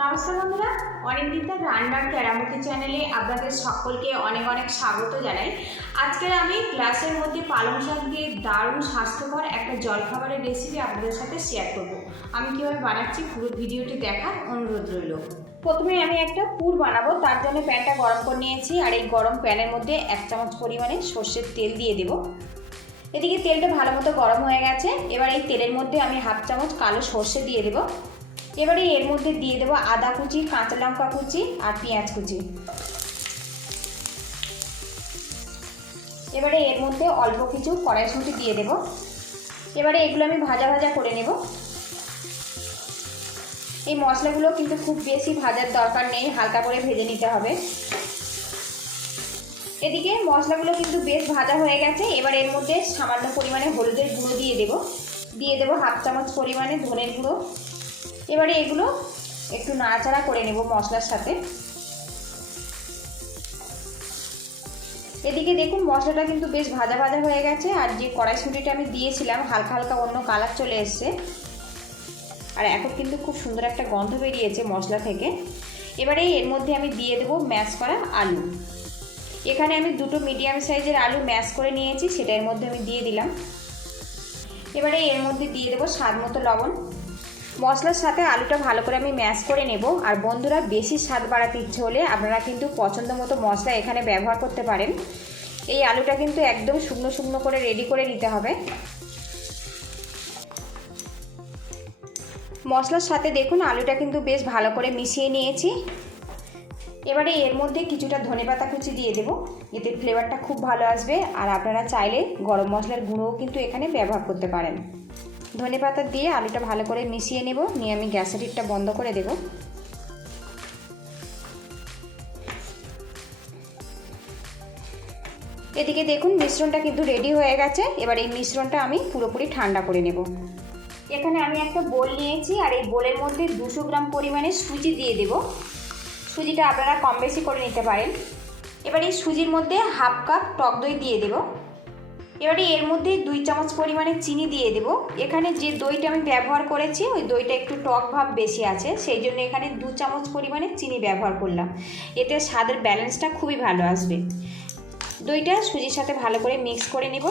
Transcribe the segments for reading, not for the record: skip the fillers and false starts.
নমস্কার বন্ধুরা, অনেকদিন পর রান্নার কেরামতি চ্যানেলে আপনাদের সকলকে অনেক অনেক স্বাগত জানাই। আজকে আমি গ্লাসের মধ্যে পালং শাক দিয়ে দারুণ স্বাস্থ্যকর একটা জলখাবারের রেসিপি আপনাদের সাথে শেয়ার করব। আমি কীভাবে বানাচ্ছি পুরো ভিডিওটি দেখার অনুরোধ রইল। প্রথমে আমি একটা পুর বানাবো, তার জন্য প্যানটা গরম করে নিয়েছি। আর এই গরম প্যানের মধ্যে 1 চামচ পরিমাণে সর্ষের তেল দিয়ে দেব। এদিকে তেলটা ভালো মতো গরম হয়ে গেছে। এবার এই তেলের মধ্যে আমি 1/2 চামচ কালো সর্ষে দিয়ে দেব। এবারে এর মধ্যে দিয়ে দেবো আদা কুচি, কাঁচা লঙ্কা কুচি আর পেঁয়াজ কুচি। এবারে এর মধ্যে অল্প কিছু কড়াইশুঁটি দিয়ে দেব। এবারে এগুলো আমি ভাজা ভাজা করে নেব। এই মশলাগুলো কিন্তু খুব বেশি ভাজার দরকার নেই, হালকা করে ভেজে নিতে হবে। এদিকে মশলাগুলো কিন্তু বেশ ভাজা হয়ে গেছে। এবার এর মধ্যে সামান্য পরিমাণে হলুদের গুঁড়ো দিয়ে দেব। 1/2 চামচ পরিমাণে ধনের গুঁড়ো। এবারে এগুলো একটু নাড়াচাড়া করে নেব মশলার সাথে। এদিকে দেখুন মশলাটা কিন্তু বেশ ভাজা ভাজা হয়ে গেছে। আর যে কড়াইশুঁটিটা আমি দিয়েছিলাম হালকা হালকা অন্য কালার চলে এসছে। আর এখন কিন্তু খুব সুন্দর একটা গন্ধ বেরিয়েছে মশলা থেকে। এবারে এর মধ্যে আমি দিয়ে দেবো ম্যাশ করা আলু। এখানে আমি 2টো মিডিয়াম সাইজের আলু ম্যাশ করে নিয়েছি, সেটা এর মধ্যে আমি দিয়ে দিলাম। এবারে এর মধ্যে দিয়ে দেবো স্বাদ মতো লবণ। মশলার সাথে আলুটা ভালো করে আমি ম্যাশ করে নেব। আর বন্ধুরা, বেশি স্বাদ বাড়াতে ইচ্ছে হলে আপনারা কিন্তু পছন্দ মতো মশলা এখানে ব্যবহার করতে পারেন। এই আলুটা কিন্তু একদম শুকনো শুকনো করে রেডি করে নিতে হবে। মশলার সাথে দেখুন আলুটা কিন্তু বেশ ভালো করে মিশিয়ে নিয়েছি। এবারে এর মধ্যে কিছুটা ধনেপাতা কুচি দিয়ে দেব, এতে ফ্লেভারটা খুব ভালো আসবে। আর আপনারা চাইলে গরম মশলার গুঁড়োও কিন্তু এখানে ব্যবহার করতে পারেন। ধনেপাতা দিয়ে আলুটা ভালো করে মিশিয়ে নেব। নিয়ে আমি গ্যাসের হিটটা বন্ধ করে দেব। এদিকে দেখুন মিশ্রণটা কিন্তু রেডি হয়ে গেছে। এবার এই মিশ্রণটা আমি পুরোপুরি ঠান্ডা করে নেব। এখানে আমি একটা বোল নিয়েছি, আর এই বোলের মধ্যে 200 গ্রাম পরিমাণে সুজি দিয়ে দেব। সুজিটা আপনারা কম বেশি করে নিতে পারেন। এবার এই সুজির মধ্যে 1/2 কাপ টক দই দিয়ে দেব। এবারে এর মধ্যে 2 চামচ পরিমাণে চিনি দিয়ে দেব। এখানে যে দইটা আমি ব্যবহার করেছি ওই দইটা একটু টক ভাব বেশি আছে, সেই জন্য এখানে 2 চামচ পরিমাণে চিনি ব্যবহার করলাম। এতে স্বাদের ব্যালেন্সটা খুবই ভালো আসবে। দইটা সুজির সাথে ভালো করে মিক্স করে নেব।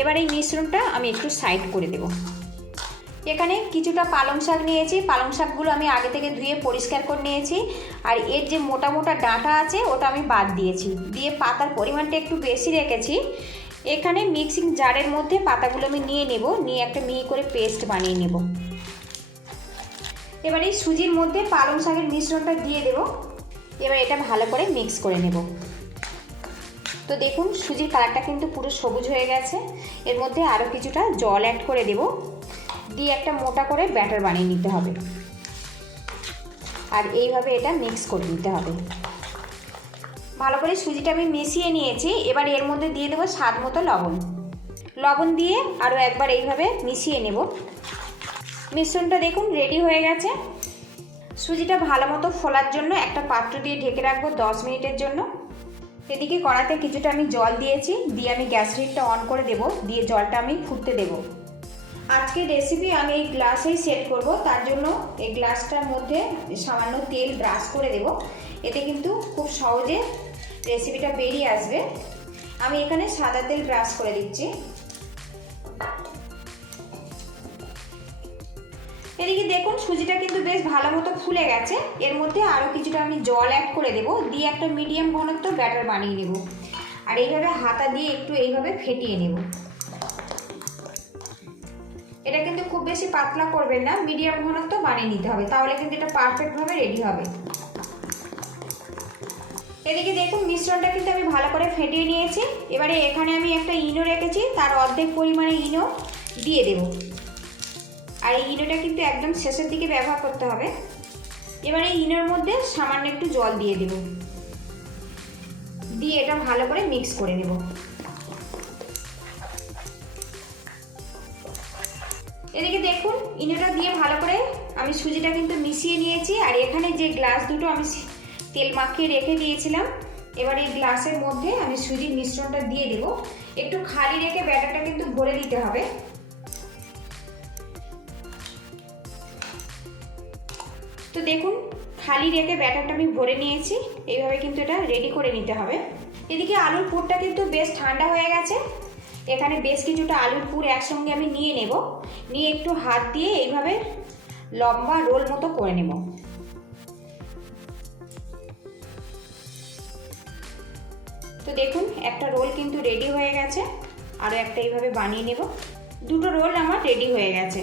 এবার এই মিশ্রণটা আমি একটু সাইড করে দেব। এখানে কিছুটা পালং শাক নিয়েছি। পালং শাকগুলো আমি আগে থেকে ধুয়ে পরিষ্কার করে নিয়েছি। আর এর যে মোটা মোটা ডাঁটা আছে ওটা আমি বাদ দিয়েছি, দিয়ে পাতার পরিমাণটা একটু বেশি রেখেছি। এখানে মিক্সিং জারের মধ্যে পাতাগুলো আমি নিয়ে নেব, নিয়ে একটা মিহি করে পেস্ট বানিয়ে নেব। এবার এই সুজির মধ্যে পালং শাকের মিশ্রণটা দিয়ে দেব। এবার এটা ভালো করে মিক্স করে নেব। তো দেখুন সুজির কালারটা কিন্তু পুরো সবুজ হয়ে গেছে। এর মধ্যে আরও কিছুটা জল অ্যাড করে দেব, দিয়ে একটা মোটা করে ব্যাটার বানিয়ে নিতে হবে। আর এইভাবে এটা মিক্স করে নিতে হবে। ভালো করে সুজিটা আমি মিশিয়ে নিয়েছি। এবার এর মধ্যে দিয়ে দেবো স্বাদ মতো লবণ। লবণ দিয়ে আরও একবার এইভাবে মিশিয়ে নেব। মিশ্রণটা দেখুন রেডি হয়ে গেছে। সুজিটা ভালো মতো ফোলার জন্য একটা পাত্র দিয়ে ঢেকে রাখবো 10 মিনিটের জন্য। এদিকে কড়াতে কিছুটা আমি জল দিয়েছি, দিয়ে আমি গ্যাস হিটটা অন করে দেব, দিয়ে জলটা আমি ফুটতে দেব। আজকের রেসিপি আমি এই গ্লাসেই সেট করব, তার জন্য এই গ্লাসটার মধ্যে সামান্য তেল ব্রাশ করে দেব। এতে কিন্তু খুব সহজে রেসিপিটা বেরিয়ে আসবে। আমি এখানে সাদা তেল ব্রাশ করে দিচ্ছি। এদিকে দেখুন সুজিটা কিন্তু বেশ ভালো মতো ফুলে গেছে। এর মধ্যে আরও কিছুটা আমি জল অ্যাড করে দেব, দিয়ে একটা মিডিয়াম ঘনত্ব ব্যাটার বানিয়ে নেব। আর এইভাবে হাতা দিয়ে একটু এইভাবে ফেটিয়ে নেব। এটা কিন্তু খুব বেশি পাতলা করবেন না, মিডিয়াম ঘনত্ব বানিয়ে নিতে হবে, তাহলে কিন্তু এটা পারফেক্টভাবে রেডি হবে। এদিকে দেখুন মিশ্রণটা কিন্তু আমি ভালো করে ফেটিয়ে নিয়েছি। এবারে এখানে আমি একটা ইনো রেখেছি, তার অর্ধেক পরিমাণে ইনো দিয়ে দেব। আর এই ইনোটা কিন্তু একদম শেষের দিকে ব্যবহার করতে হবে। এবারে ইনোর মধ্যে সামান্য একটু জল দিয়ে দেব, দিয়ে এটা ভালো করে মিক্স করে নেব। এদিকে দেখুন ইনোটা দিয়ে ভালো করে আমি সুজিটা কিন্তু মিশিয়ে নিয়েছি। আর এখানে যে গ্লাস দুটো আমি তেল মাখিয়ে রেখে দিয়েছিলাম, এবার এই গ্লাসের মধ্যে আমি সুজির মিশ্রণটা দিয়ে দেব। একটু খালি রেখে ব্যাটারটা কিন্তু ভরে দিতে হবে। তো দেখুন খালি রেখে ব্যাটারটা আমি ভরে নিয়েছি। এইভাবে কিন্তু এটা রেডি করে নিতে হবে। এদিকে আলুর পুরটা কিন্তু বেশ ঠান্ডা হয়ে গেছে। এখানে বেশ কিছুটা আলুর পুর একসঙ্গে আমি নিয়ে নেব, নিয়ে একটু হাত দিয়ে এইভাবে লম্বা রোল মতো করে নেব। তো দেখুন একটা রোল কিন্তু রেডি হয়ে গেছে, আরও একটা এইভাবে বানিয়ে নেব। দুটো রোল আমার রেডি হয়ে গেছে।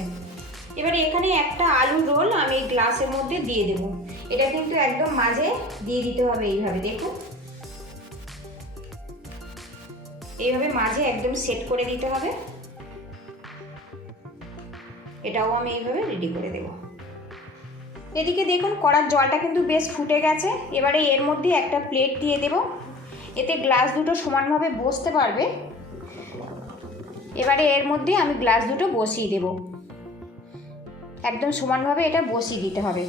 এবারে এখানে একটা আলুর রোল আমি এই গ্লাসের মধ্যে দিয়ে দেব। এটা কিন্তু একদম মাঝে দিয়ে দিতে হবে এইভাবে, দেখুন এইভাবে মাঝে একদম সেট করে দিতে হবে। এটাও আমি এইভাবে রেডি করে দেব। এদিকে দেখুন কড়ার জলটা কিন্তু বেশ ফুটে গেছে। এবারে এর মধ্যে একটা প্লেট দিয়ে দেব, এতে গ্লাস দুটো সমানভাবে বসতে পারবে। এবারে এর মধ্যে আমি গ্লাস দুটো বসিয়ে দেব, একদম সমানভাবে এটা বসিয়ে দিতে হবে।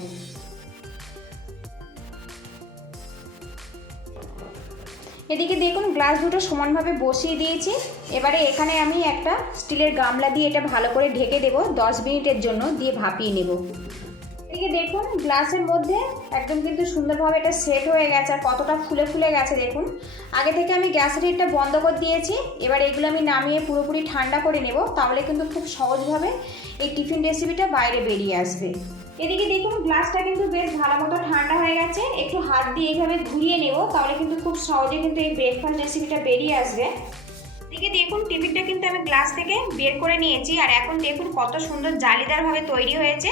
এদিকে দেখুন গ্লাস দুটো সমানভাবে বসিয়ে দিয়েছি। এবারে এখানে আমি একটা স্টিলের গামলা দিয়ে এটা ভালো করে ঢেকে দেব 10 মিনিটের জন্য, দিয়ে ভাপিয়ে নেব। এদিকে দেখুন গ্লাসের মধ্যে একদম কিন্তু সুন্দরভাবে এটা সেট হয়ে গেছে, আর কতটা ফুলে ফুলে গেছে দেখুন। আগে থেকে আমি গ্যাসের হিটটা বন্ধ করে দিয়েছি। এবার এগুলো আমি নামিয়ে পুরোপুরি ঠান্ডা করে নেব, তাহলে কিন্তু খুব সহজভাবে এই টিফিন রেসিপিটা বাইরে বেরিয়ে আসবে। এদিকে দেখুন গ্লাসটা কিন্তু বেশ ভালো মতো ঠান্ডা হয়ে গেছে। একটু হাত দিয়ে এইভাবে ঘুরিয়ে নেব, তাহলে কিন্তু খুব সহজে কিন্তু এই ব্রেকফাস্ট রেসিপিটা বেরিয়ে আসবে। এদিকে দেখুন টিফিনটা কিন্তু আমি গ্লাস থেকে বের করে নিয়েছি, আর এখন দেখুন কত সুন্দর জালিদারভাবে তৈরি হয়েছে।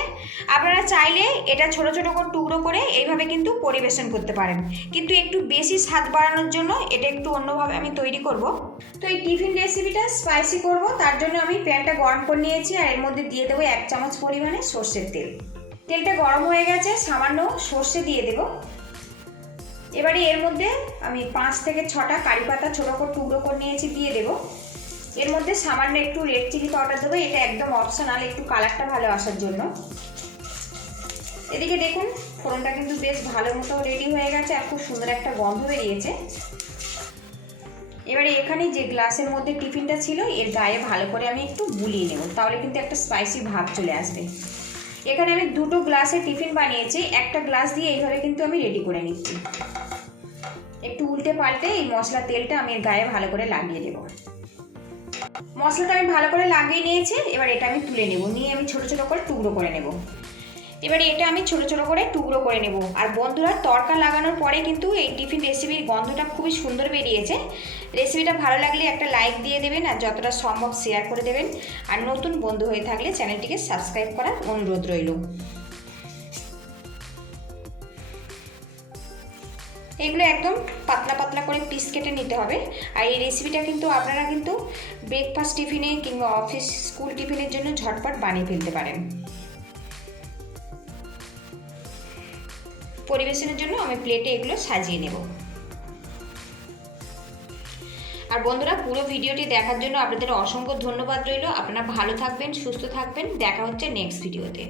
আপনারা চাইলে এটা ছোট ছোট করে টুকরো করে এইভাবে কিন্তু পরিবেশন করতে পারেন, কিন্তু একটু বেশি স্বাদ বাড়ানোর জন্য এটা একটু অন্যভাবে আমি তৈরি করব। তো এই টিফিন রেসিপিটা স্পাইসি করব, তার জন্য আমি প্যানটা গরম করে নিয়েছি, আর এর মধ্যে দিয়ে দেবো 1 চামচ পরিমাণে সর্ষের তেল। তেলটা গরম হয়ে গেছে, সামান্য সর্ষে দিয়ে দেব। এবারে এর মধ্যে আমি 5 থেকে 6টা কারি পাতা ছোটো করে টুকরো করে নিয়েছি, দিয়ে দেব। এর মধ্যে সামান্য একটু রেড চিলি পাউডার দেবো, এটা একদম অপশনাল, একটু কালারটা ভালো আসার জন্য। এদিকে দেখুন ফোড়নটা কিন্তু বেশ ভালো মতো রেডি হয়ে গেছে, আর খুব সুন্দর একটা গন্ধ বেরিয়েছে। এবারে এখানে যে গ্লাসের মধ্যে টিফিনটা ছিল এর গায়ে ভালো করে আমি একটু বুলিয়ে নেব, তাহলে কিন্তু একটা স্পাইসি ভাব চলে আসবে। এখানে আমি 2টো গ্লাসে টিফিন বানিয়েছি, একটা গ্লাস দিয়ে এইভাবে কিন্তু আমি রেডি করে নিচ্ছি। একটু উল্টে পাল্টে এই মশলা তেলটা আমি এর গায়ে ভালো করে লাগিয়ে দেব। মশলাটা আমি ভালো করে লাগিয়ে নিয়েছি। এবার এটা আমি তুলে নেব, নিয়ে আমি ছোট ছোট করে টুকরো করে নেব। এবারে এটা আমি ছোট ছোট করে টুকরো করে নেব। আর বন্ধুরা তড়কা লাগানোর পরে কিন্তু এই টিফিন রেসিপির গন্ধটা খুবই সুন্দর বেরিয়েছে। রেসিপিটা ভালো লাগলে একটা লাইক দিয়ে দেবেন, আর যতটা সম্ভব শেয়ার করে দেবেন। আর নতুন বন্ধু হয়ে থাকলে চ্যানেলটিকে সাবস্ক্রাইব করার অনুরোধ রইল। এগুলো একদম পাতলা পাতলা করে পিস কেটে নিতে হবে। আর এই রেসিপিটা কিন্তু আপনারা কিন্তু ব্রেকফাস্ট টিফিনে কিংবা অফিস স্কুল টিফিনের জন্য ঝটপট বানিয়ে ফেলতে পারেন। পরিবেশনের জন্য আমি প্লেটে এগুলো সাজিয়ে নেব। আর বন্ধুরা পুরো ভিডিওটি দেখার জন্য আপনাদের অসংখ্য ধন্যবাদ রইল। আপনারা ভালো থাকবেন, সুস্থ থাকবেন। দেখা হচ্ছে নেক্সট ভিডিওতে।